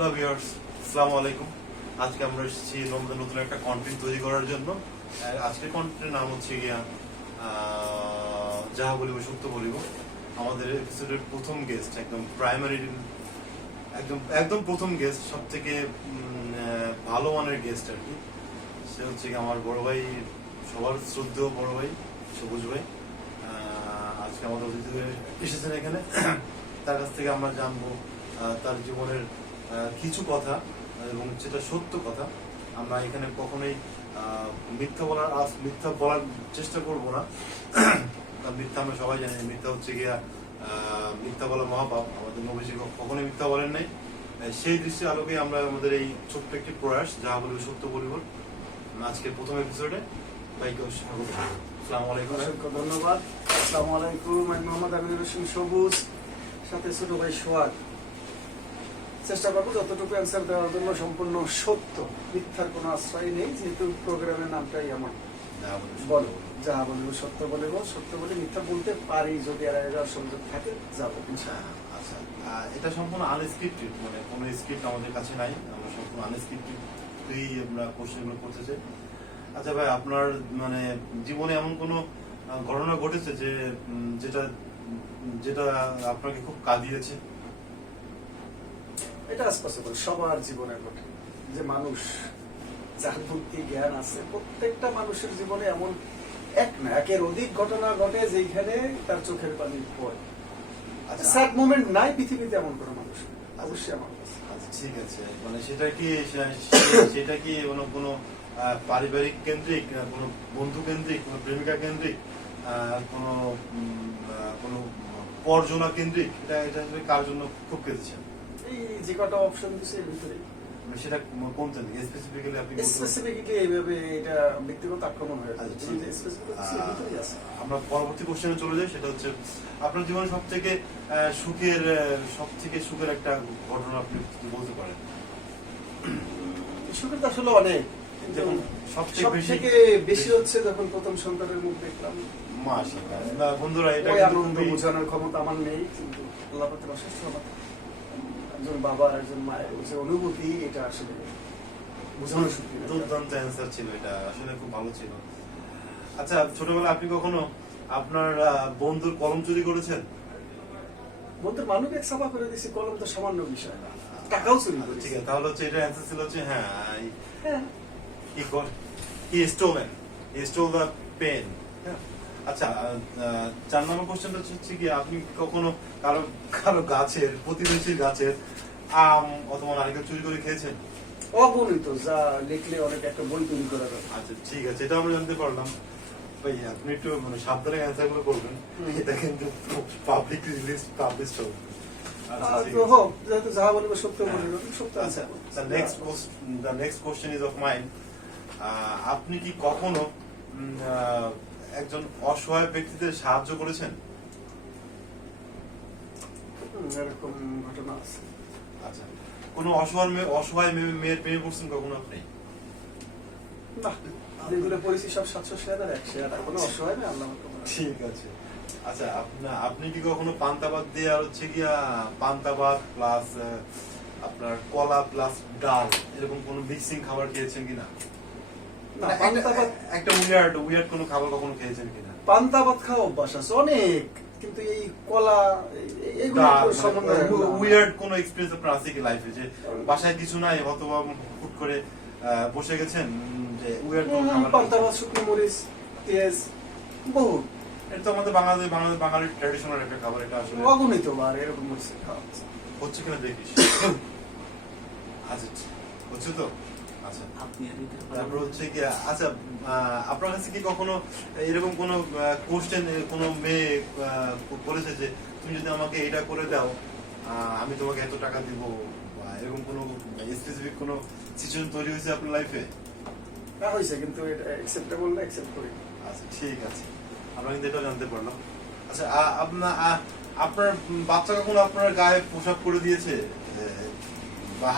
Hello viewers, আসসালামু আলাইকুম। আজকে আমরা এসেছি তোমাদের নতুন একটা কন্টেন্ট তৈরি করার জন্য। আজকের কন্টেন্টের নাম হচ্ছে গিয়া যাহা বলিব সত্য বলিব। আমাদের এপিসোডের প্রথম গেস্ট, একদম প্রাইমারি, একদম প্রথম গেস্ট, সব থেকে ভালো মানের গেস্ট আর কি। সে হচ্ছে গিয়ে আমার বড় ভাই, সবার শ্রদ্ধেয় বড় ভাই সবুজ ভাই। আজকে আমাদের অতিথি হয়ে এসেছেন এখানে। তার কাছ থেকে আমরা জানবো তার জীবনের কিছু কথা, এবং যেটা সত্য কথা। আমরা এখানে কখনোই মিথ্যা বলার চেষ্টা করব না। মিথ্যা আমরা সবাই জানি, মিথ্যা হচ্ছে গিয়া মিথ্যা বলা মহাপাপ। আমাদের নবীজি কখনোই মিথ্যা বলেন নাই। সেই দৃষ্টির আলোকে আমরা আমাদের এই ছোট্ট একটি প্রয়াস, যাহা বলিব সত্য বলিব, আজকে প্রথম এপিসোডে ভাইকে স্বাগত। আসসালামু আলাইকুম। অসংখ্য ধন্যবাদ। আসসালামু আলাইকুম। আমি মোহাম্মদ আমিনুর রশিদ সবুজ, সাথে ছোট ভাই সোহাগ। চেষ্টা করবো যতটুকু অ্যান্সার দেওয়ার জন্য সম্পূর্ণ সত্য, মিথ্যার কোনো আশ্রয় নেই, যেহেতু প্রোগ্রামের নামটাই এমন। বলো, যাহা বলিব সত্য বলিব, সত্য বলে মিথ্যা বলতে পারি, যদি আর সংযোগ থাকে যাবো। আচ্ছা, এটা সম্পূর্ণ আনস্ক্রিপ্টেড, মানে কোনো স্ক্রিপ্ট আমাদের কাছে নাই। আমরা সম্পূর্ণ আনস্ক্রিপ্টেড আমরা কোশ্চেনগুলো করতে চাই। আচ্ছা ভাই, আপনার মানে জীবনে এমন কোনো ঘটনা ঘটেছে যে যেটা যেটা আপনাকে খুব কাঁদিয়েছে? এটা পসিবল, সবার জীবনে ঘটে যে মানুষ যার বুদ্ধি জ্ঞান আছে, প্রত্যেকটা মানুষের জীবনে এমন এক না একের অধিক ঘটনা ঘটে যেখানে তার চোখের পানি পড়ে। স্যাড মোমেন্ট নাই পৃথিবীতে এমন কোনো মানুষ অবশ্যই আমার কাছে। আচ্ছা ঠিক আছে, মানে সেটা কি কোনো পারিবারিক কেন্দ্রিক, কোনো বন্ধু কেন্দ্রিক, কোনো প্রেমিকা কেন্দ্রিক, কোনো কোনো পরজনা কেন্দ্রিক? এটা কার জন্য খুব কেঁদেছেন? এই যে কটা অপশন দিচ্ছে এর ভিতরে সেটা কোন কেন্দ্রিক স্পেসিফিক্যালি আপনি? স্পেসিফিকলি এইভাবে এটা ব্যক্তিগত আক্রমণ হয়ে যাচ্ছে। আমরা পরবর্তী কোশ্চেনে চলে যাই। সেটা হচ্ছে আপনার জীবনে সব থেকে সুখের একটা ঘটনা আপনি বলতে পারেন? সুখের তো আসলে অনেক, যেমন সব থেকে বেশি হচ্ছে যখন প্রথম সন্তানের মুখ দেখলাম। মাশাআল্লাহ। বন্ধুরা, এটা কিন্তু বোঝানোর ক্ষমতা আমার নেই, কিন্তু আল্লাহ পাকের অশেষ রহমত, একজন বাবা একজন মায়ের যে অনুভূতি, এটা আসলে বোঝানোর শক্তি নেই। দুর্দান্ত অ্যান্সার ছিল, এটা আসলে খুব ভালো ছিল। আচ্ছা, ছোটবেলায় আপনি কখনো আপনার বন্ধুর কলম চুরি করেছেন? বন্ধুর মানুষ এক সাফা করে দিয়েছি, কলম তো সামান্য বিষয় না, টাকাও চুরি করেছি। ঠিক আছে, তাহলে হচ্ছে এটা অ্যান্সার ছিল হচ্ছে হ্যাঁ, he stole the pen. আচ্ছা, 4 নম্বর কোশ্চেনটা হচ্ছে কি, আপনি কখনো কারো গাছের, প্রতিবেশীর গাছের আম অথবা নারকেল চুরি করে খেয়েছেন? অগণিত, যা লিখলে অনেক একটা বই তৈরি করা যাবে। আচ্ছা ঠিক আছে, এটা আমরা জানতে পারলাম। ভাই, আপনি একটু মানে সাবধানে অ্যান্সার গুলো করবেন, এটা কিন্তু পাবলিক পাবলিশ হবে। হোক, যেহেতু যাহা বলবো সত্য বলিব, সত্য আছে। The next question is of mine. আপনি কি কখনো একজন অসহায় ব্যক্তিদের সাহায্য করেছেন? এরকম ঘটনা আছে। আচ্ছা, কোনো অসহায় মেয়ের প্রেমে পড়ছেন কখনো আপনি? না, যেগুলো পড়েছি সব 700 শেয়ার আর 1 শেয়ার, কোনো অসহায় না। আল্লাহ ঠিক আছে। আচ্ছা, আপনি কি কখনো পান্তাবাদ দিয়ে আর হচ্ছে গিয়া পান্তাবাদ প্লাস আপনার কলা প্লাস ডাল এরকম কোনো মিক্সিং খাবার খেয়েছেন কিনা? একটা উইয়ার্ড কোনো খাবার কখনো খেয়েছেন কিনা? পান্তাবাদ খাওয়া অভ্যাস আছে অনেক, কিন্তু এই কলা উইয়ার্ড কোনো এক্সপেরিয়েন্স আপনার আছে কি লাইফে, যে বাসায় কিছু নাই অথবা হুট করে বসে গেছেন যে উইয়ার্ড কোনো খাবার? পান্তাবাদ, শুকনো মরিচ, পেঁয়াজ, বহু। এটা তো আমাদের বাঙালির ট্র্যাডিশনাল একটা খাবার, এটা আসলে অগণিত বার এরকম খাওয়া হচ্ছে কিনা দেখিস। আচ্ছা, হচ্ছে তো। আচ্ছা, তারপর হচ্ছে কি, আচ্ছা আপনার কাছে কি কখনো এরকম কোনো কোশ্চেন কোনো মেয়ে বলেছে যে তুমি যদি আমাকে এটা করে দাও আমি তোমাকে এত টাকা দিব, বা এরকম কোনো স্পেসিফিক কোনো সিচুয়েশন তৈরি হয়েছে আপনার লাইফে? না, হয়েছে, কিন্তু এটা অ্যাকসেপ্টেবল না, অ্যাকসেপ্ট করি। আচ্ছা ঠিক আছে, আমরা কিন্তু এটা জানতে পারলাম। আচ্ছা, আপনার বাচ্চা কখনো আপনার গায়ে পোশাক করে দিয়েছে বা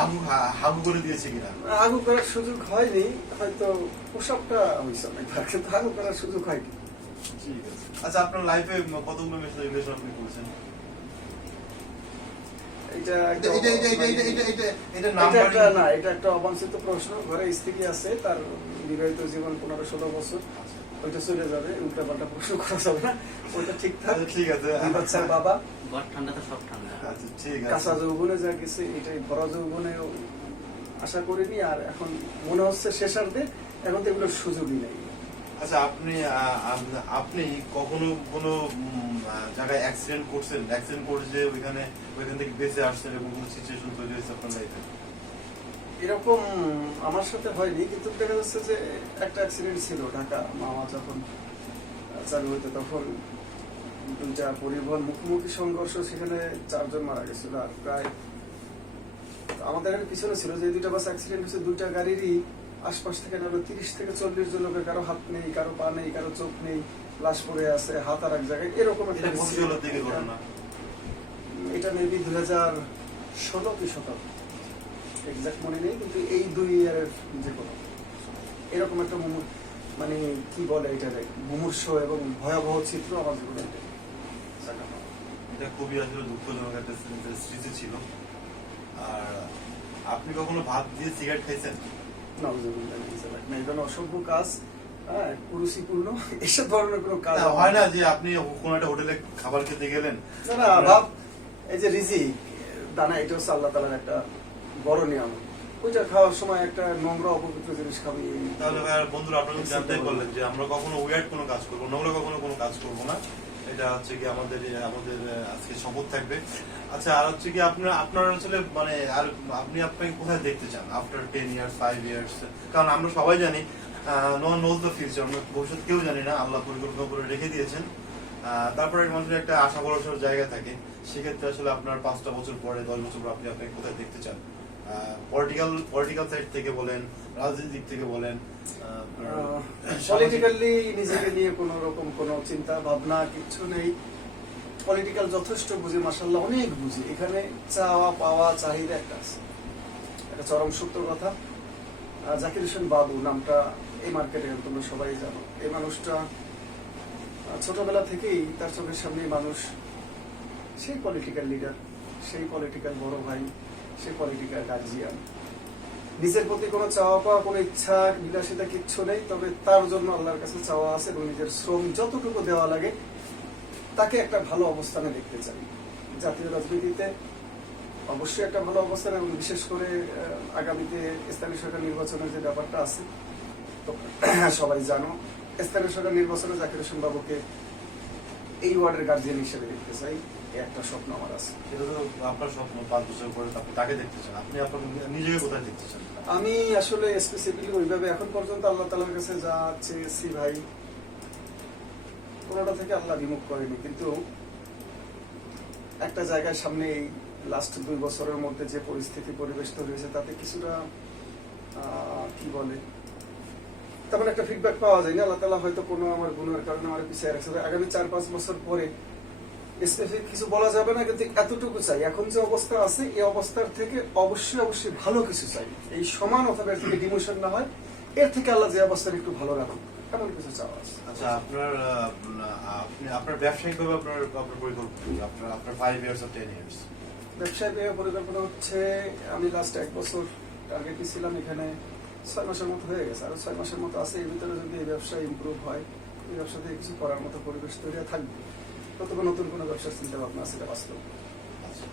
হাগু করে দিয়েছে কিনা? হাগু করার সুযোগ হয়নি, হয়তো পোশাকটা হয়েছে অনেকবার, কিন্তু হাগু করার সুযোগ হয়নি। ঠিক আছে। আচ্ছা, আপনার লাইফে কতগুলো মেয়ের সাথে রিলেশন আপনি করেছেন? এটা এটা এটা নাম্বার একটা না, এটা একটা অবাঞ্ছিত প্রশ্ন। ঘরে স্ত্রী আছে, তার বিবাহিত জীবন 15-16 বছর, ওইটা চলে যাবে, উল্টা পাল্টা প্রশ্ন করা যাবে না, ওইটা ঠিকঠাক। ঠিক আছে। দুই বাচ্চার বাবা, ঘর ঠান্ডা তো সব ঠান্ডা। আচ্ছা ঠিক কাঁচা আছে। যৌবনে যা গেছে এটাই ভরা যৌবনে আশা করিনি, আর এখন মনে হচ্ছে শেষার্ধে, এখন তো এগুলোর সুযোগই নেই। আচ্ছা আপনি কখনো কোনো জায়গায় অ্যাক্সিডেন্ট করছেন, অ্যাক্সিডেন্ট করে যে ওইখান থেকে বেঁচে আসছেন এবং কোনো সিচুয়েশন তৈরি হয়েছে আপনার লাইফে? এরকম আমার সাথে হয়নি, কিন্তু দেখা যাচ্ছে যে একটা অ্যাক্সিডেন্ট ছিল ঢাকা মামা যখন চালু হইতো, তখন দুইটা পরিবহন মুখোমুখি সংঘর্ষ, সেখানে 4 জন মারা গেছিল। আর প্রায় আমাদের এখানে পিছনে ছিল যে দুইটা বাস অ্যাক্সিডেন্ট হয়েছে, দুইটা গাড়িরই আশপাশ থেকে না 30 থেকে 40 জন লোকের কারো হাত নেই, কারো পা নেই, কারো চোখ নেই, লাশ পড়ে আছে, হাত আর এক জায়গায়, এরকম একটা এটা কোন সালের দিকে ঘটনা? এটা মেবি 2016 কি 17, এক্সাক্ট মনে নেই, কিন্তু এই 2 ইয়ারের যে কোনো এরকম একটা মানে কি বলে এটা, মুমূর্ষ এবং ভয়াবহ চিত্র আমার জীবনে এটা খুবই আসলে দুঃখজনক একটা স্মৃতি ছিল। আর আপনি কখনো ভাত দিয়ে সিগারেট খাইছেন? না, এটা অসভ্য কাজ, হ্যাঁ, কুরুচিপূর্ণ, এসব ধরনের কোনো কাজ হয় না যে আপনি কোনো একটা হোটেলে খাবার খেতে গেলেন, না ভাব, এই যে রিজিক দানা, এটা হচ্ছে আল্লাহ তাআলার একটা বড় নিয়ম, ওইটা খাওয়ার সময় একটা নোংরা অপবিত্র জিনিস খাবি। তাহলে ভাই বন্ধুরা আপনারা জানতে পারলেন যে আমরা কখনো উইয়ার্ড কোনো কাজ করবো, নোংরা কখনো কোনো কাজ করবো না। এটা হচ্ছে কি আমাদের আজকে শপথ থাকবে। আচ্ছা, আর হচ্ছে কি আপনার আসলে মানে আর আপনাকে কোথায় দেখতে চান আফটার 10 ইয়ার্স 5 ইয়ার্স? কারণ আমরা সবাই জানি no one knows the future, আমরা ভবিষ্যৎ কেউ জানি না, আল্লাহ পরিকল্পনা করে রেখে দিয়েছেন। তারপরে মানুষের একটা আশা ভরসার জায়গা থাকে, সেক্ষেত্রে আসলে আপনার 5টা বছর পরে 10 বছর পরে আপনাকে কোথায় দেখতে চান? পলিটিক্যাল সাইড থেকে বলেন, রাজনৈতিক দিক থেকে বলেন, পলিটিক্যালি নিজেকে নিয়ে কোনো রকম কোনো চিন্তা ভাবনা কিছু নেই। পলিটিক্যাল যথেষ্ট বুঝি, মাশাআল্লাহ অনেক বুঝি। এখানে চাওয়া পাওয়া চাহিদা একটা আছে, একটা চরম সত্য কথা। জাকির হোসেন বাবু নামটা এই মার্কেটে তোমরা সবাই জানো। এই মানুষটা ছোটবেলা থেকেই তার চোখের সামনে মানুষ, সেই পলিটিক্যাল লিডার, সেই পলিটিক্যাল বড় ভাই, সেই পলিটিক্যাল গার্জিয়ান। নিজের প্রতি কোনো চাওয়া পাওয়া, কোনো ইচ্ছা বিলাসিতা কিচ্ছু নেই, তবে তার জন্য আল্লাহর কাছে চাওয়া আছে এবং নিজের শ্রম যতটুকু দেওয়া লাগে তাকে একটা ভালো অবস্থানে দেখতে চাই। জাতীয় রাজনীতিতে অবশ্যই একটা ভালো অবস্থান, এবং বিশেষ করে আগামীতে স্থানীয় সরকার নির্বাচনের যে ব্যাপারটা আছে, তো সবাই জানো, স্থানীয় সরকার নির্বাচনে জাকির হোসেন বাবুকে এই ওয়ার্ডের গার্জিয়ান হিসেবে দেখতে চাই। এই একটা স্বপ্ন আমার আছে। সেটা তো আপনার স্বপ্ন, 5 বছর পরে আপনি তাকে দেখতে চান। আপনি আপনার নিজেকে কোথায় দেখতে চান? আমি আসলে স্পেসিফিকলি ওইভাবে এখন পর্যন্ত আল্লাহ তাআলার কাছে যা চেয়েছি ভাই, কোনোটা থেকে আল্লাহ বিমুখ করেনি, কিন্তু একটা জায়গায় সামনে এই লাস্ট 2 বছরের মধ্যে যে পরিস্থিতি পরিবেশ তৈরি হয়েছে, তাতে কিছুটা কি বলে, তেমন একটা ফিডব্যাক পাওয়া যায় না। আল্লাহ তাআলা হয়তো কোনো আমার গুণের কারণে আমার পিছিয়ে রাখছে। আগামী 4-5 বছর পরে স্পেসিফিক কিছু বলা যাবে না, কিন্তু এতটুকু চাই, এখন যে অবস্থা আছে এই অবস্থার থেকে অবশ্যই ভালো কিছু চাই। এই সমান অথবা এর থেকে ডিমোশন না হয়, এর থেকে আল্লাহ যে অবস্থার একটু ভালো রাখুন, এমন কিছু চাওয়া আছে। আচ্ছা, আপনার ব্যবসায়িকভাবে আপনার পরিকল্পনা কি? আপনার 5 ইয়ার্স আর 10 ইয়ার্স ব্যবসায় পরিকল্পনা হচ্ছে, আমি লাস্ট 1 বছর টার্গেট ছিলাম, এখানে 6 মাসের মতো হয়ে গেছে, আরো 6 মাসের মতো আছে। এর ভিতরে যদি এই ব্যবসা ইমপ্রুভ হয়, এই ব্যবসা থেকে কিছু করার মতো পরিবেশ তৈরি থাকবে, ততক্ষণ নতুন কোনো ব্যবসার চিন্তা ভাবনা আছে, এটা বাস্তব। আচ্ছা,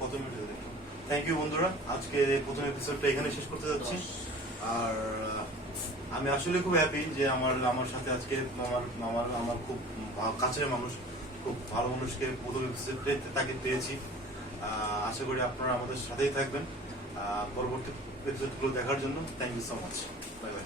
কত মিনিট দেখুন। থ্যাংক ইউ বন্ধুরা, আজকে এই প্রথম এপিসোডটা এখানে শেষ করতে যাচ্ছি। আর আমি আসলে খুব হ্যাপি যে আমার সাথে আজকে আমার খুব কাছের মানুষ, খুব ভালো মানুষকে প্রথম এপিসোডে তাকে পেয়েছি। আশা করি আপনারা আমাদের সাথেই থাকবেন পরবর্তী এপিসোডগুলো দেখার জন্য। Thank you so much, bye by.